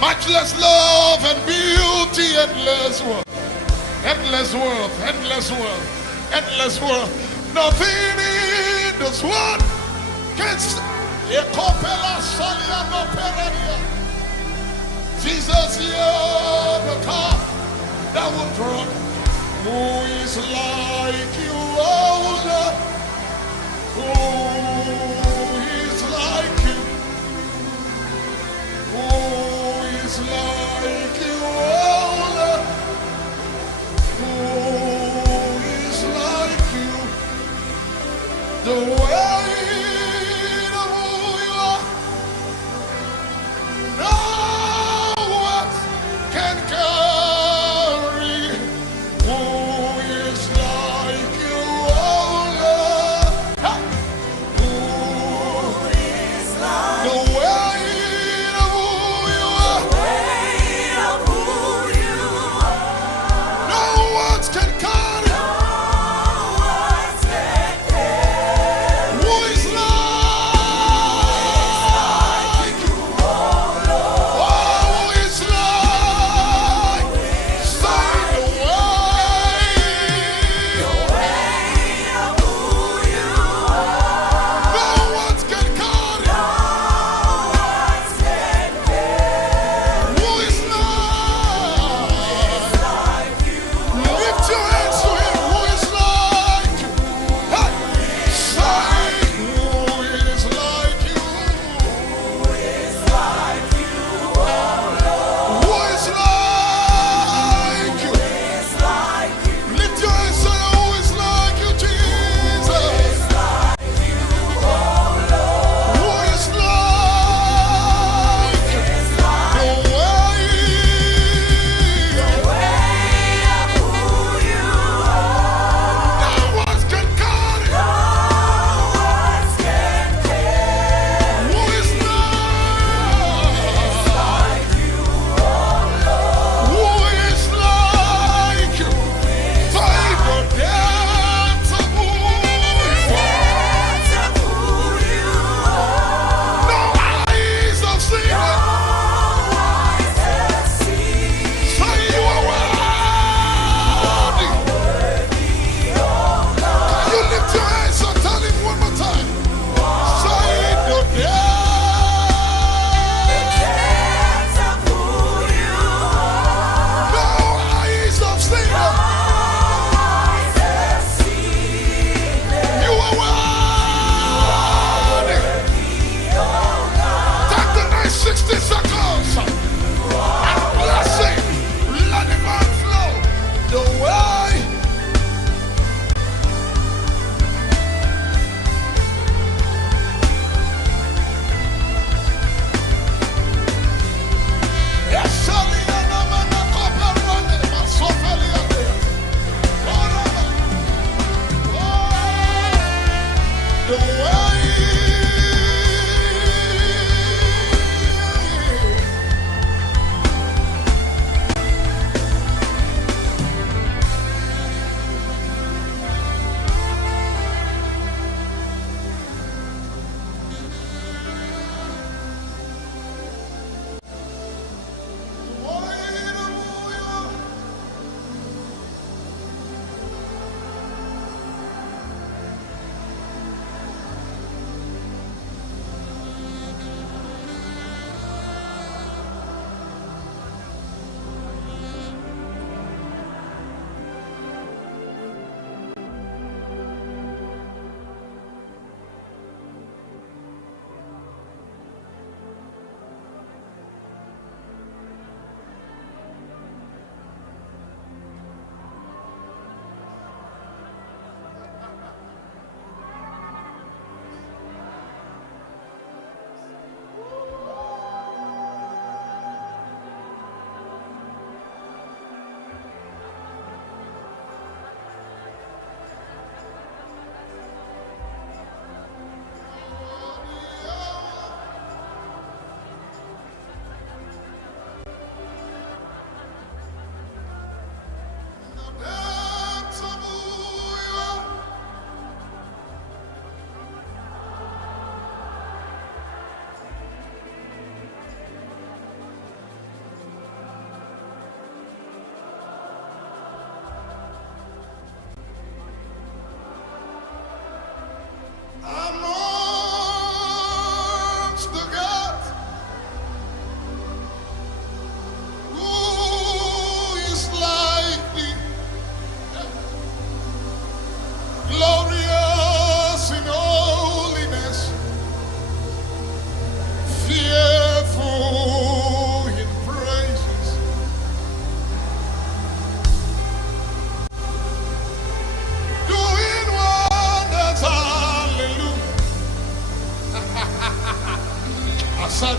Matchless love and beauty, endless world, endless world, endless world, endless world. Nothing in this world can Jesus, you're the car that will draw. Who is like you, oh Lord? Who is like you? Who is like you, oh Lord? Who is like you? The weight of who you are, no words can carry. Who is like you, oh Lord? Ha! Who is like the weight of who you are, no words can carry.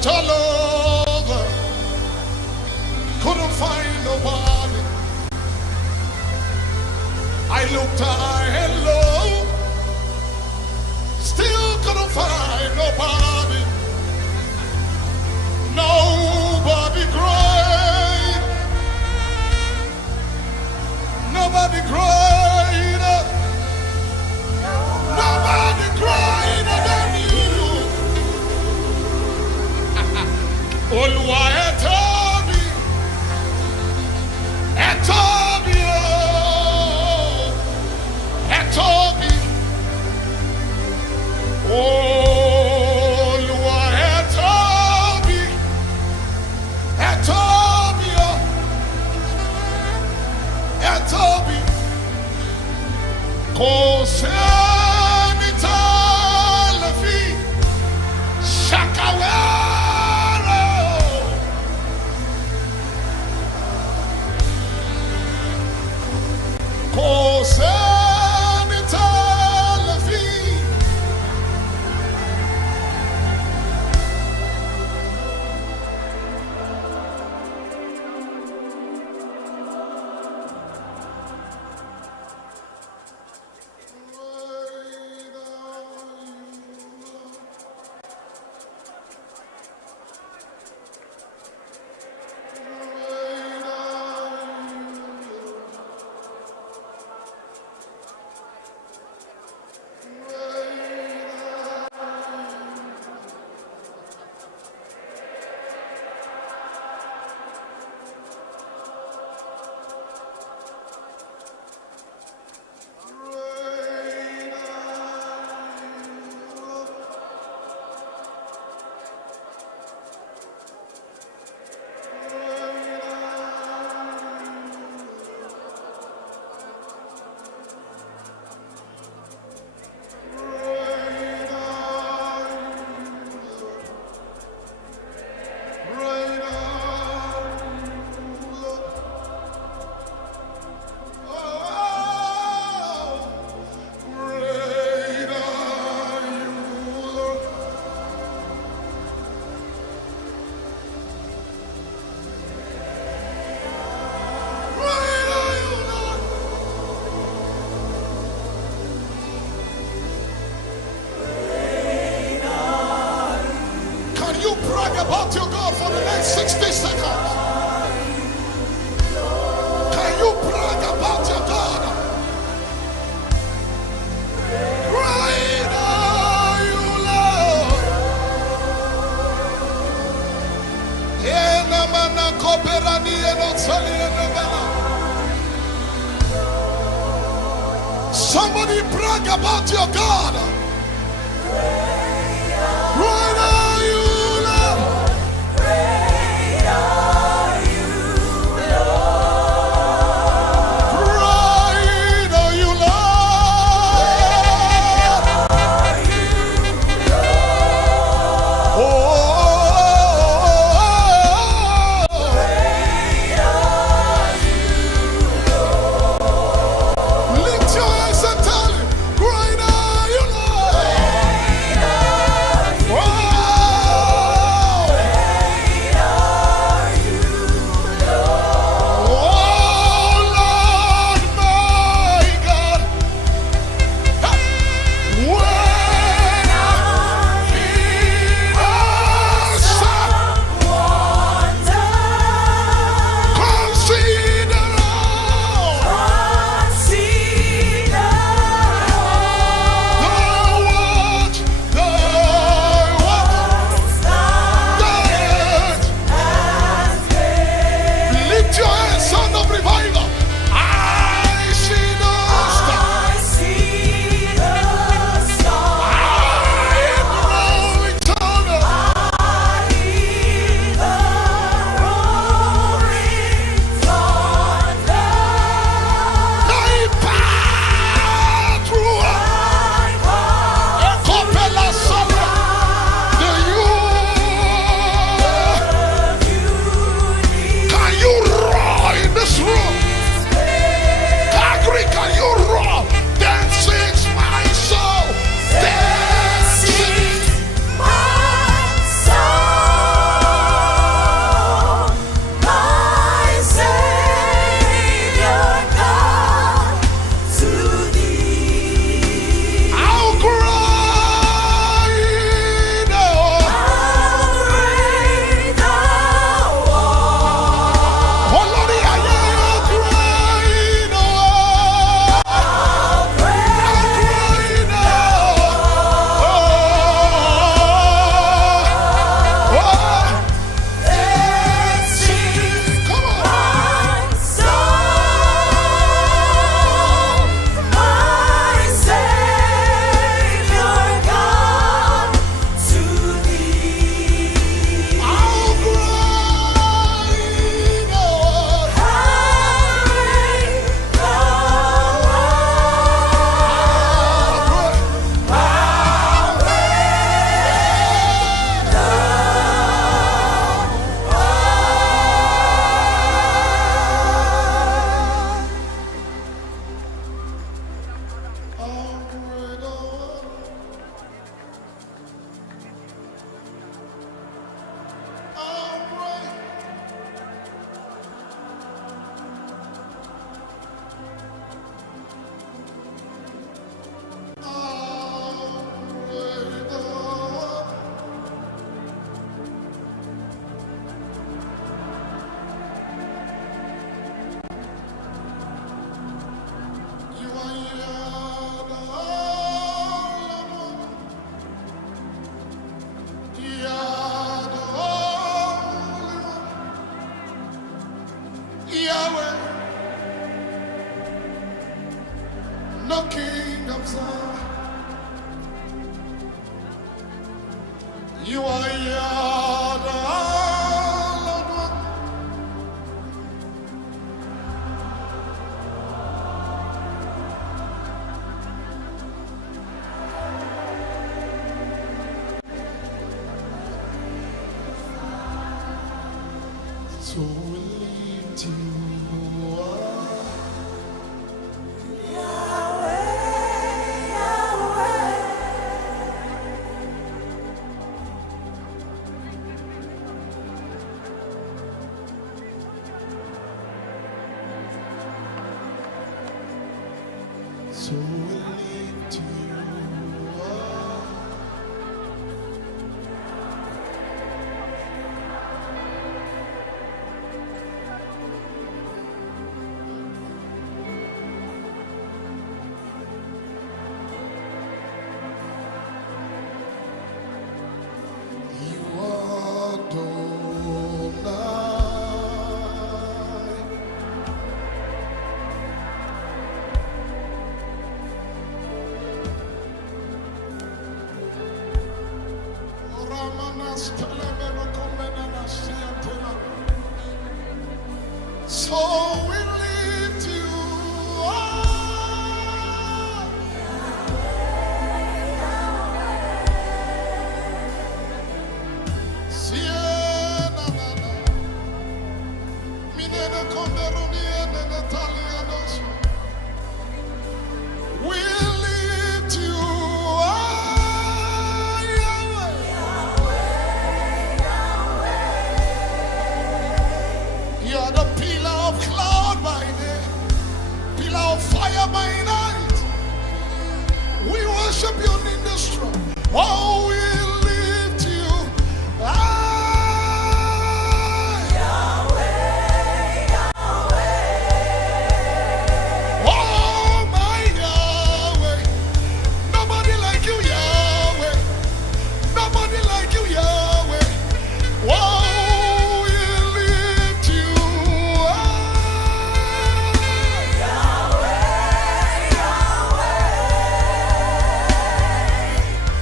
looked all over, couldn't find nobody. I looked high and low, still couldn't find nobody. Nobody great, nobody greater, nobody greater than you. Olúwa ẹ tóbi, ẹ tóbi o, ẹ tóbi. Olúwa ẹ tóbi, ẹ tóbi o, ẹ tóbi. Kò sẹ́ni tá lè fi ṣàkàwé rẹ̀. Kò sẹ́ni tá lè fi. You brag about your God for the next 60 seconds. Can you brag about your God? Great are you, Lord. Somebody brag about your God. Great are you, Lord. Great are you, Lord. Great are you, Lord. Are you, Lord. Oh, Great are you, Lord. lift your hands and tell him, great are you, Lord. Great are King of Zion. You are Yahweh, Lord one. So we lift you up. So we lift you up. You are Adonai. Ramanas telemeno komena siantena. So we lift you up. Siena na na. Minena komeroniene netalianos. We lift you up, Yahweh. You are the pillar of cloud by day, pillar of fire by night. We worship you in the strong. Oh, we lift you high. Oh, my Yahweh. Nobody like you, Yahweh. Nobody like you, Yahweh. Oh, we lift you high.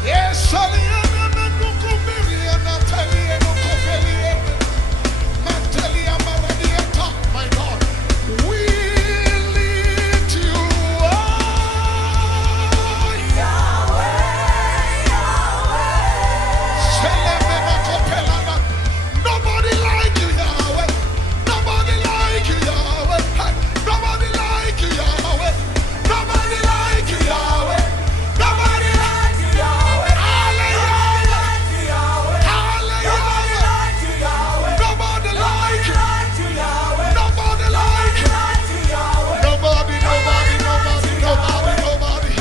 Yes, Saliana Nukumiria Natalia Nukufelia Natalia Maradiata, my God. We lift you high. Selemena Kopelana. Nobody like you, Yahweh. Nobody like you, Yahweh. Hey, nobody like you, Yahweh. Nobody like you, Yahweh. Nobody like you, Yahweh. Hallelujah. Hallelujah. Nobody like you. Nobody like you. Nobody, nobody, nobody, nobody, nobody.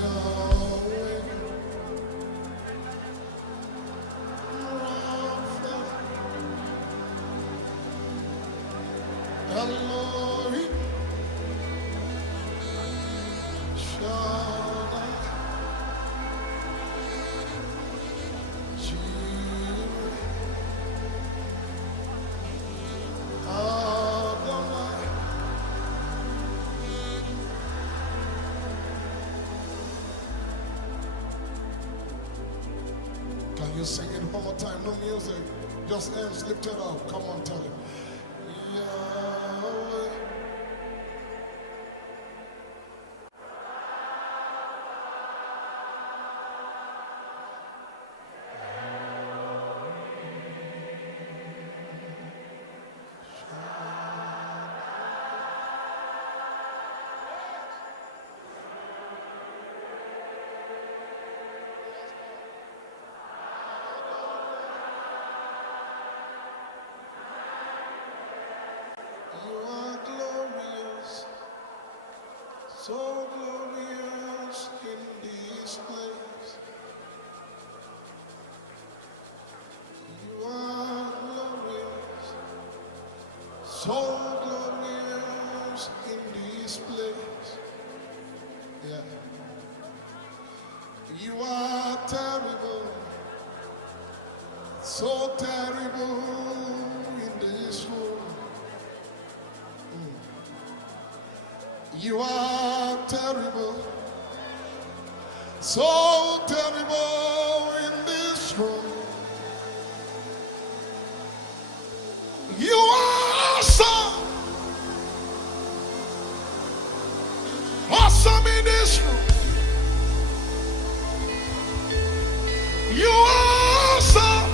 Yahweh, Rapha, Elohim, Shaddai, Jireh, Adonai. Can you sing it one more time? No music. Just hands lifted up. Come on, tell him. Yahweh. You are glorious, so glorious in this place. You are glorious, so glorious in this place. Yeah. You are terrible, so terrible in this room. You are terrible, so terrible in this room. You are awesome, awesome in this room. You are awesome,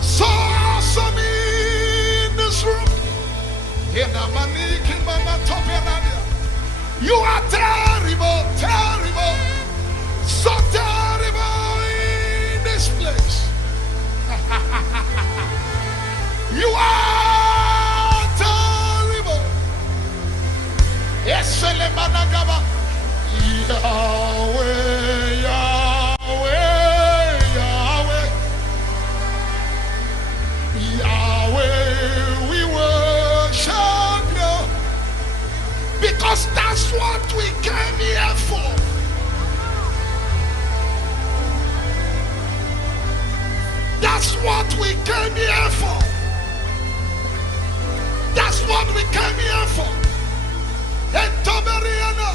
so awesome in this room. You are terrible, terrible, so terrible in this place. You are terrible. Yes, Selemanagaba. Yahweh, Yahweh, Yahweh. Yahweh, we worship you. Because that's what we came here for. That's what we came here for. That's what we came here for. And Toberiana,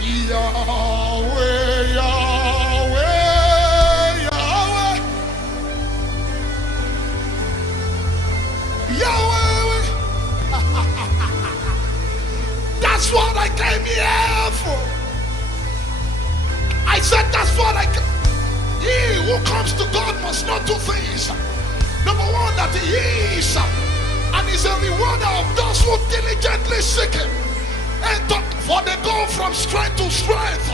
Yahweh, Yahweh, Yahweh, Yahweh. That's what I came here for. I said that's what I came. He who comes to God must not do things. Number one, that he is, and is a rewarder of those who diligently seek him. And for they go from strength to strength.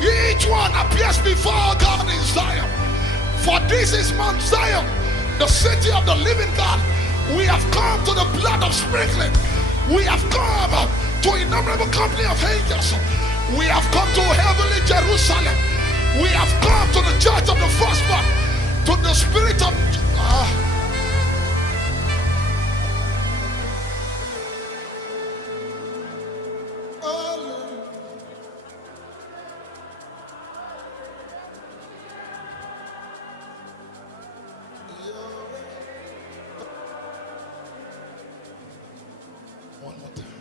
Each one appears before God in Zion. For this is Mount Zion, the city of the living God. We have come to the blood of sprinkling. We have come to innumerable company of angels. We have come to heavenly Jerusalem. We have come to the church of the firstborn, to the spirit of one more time.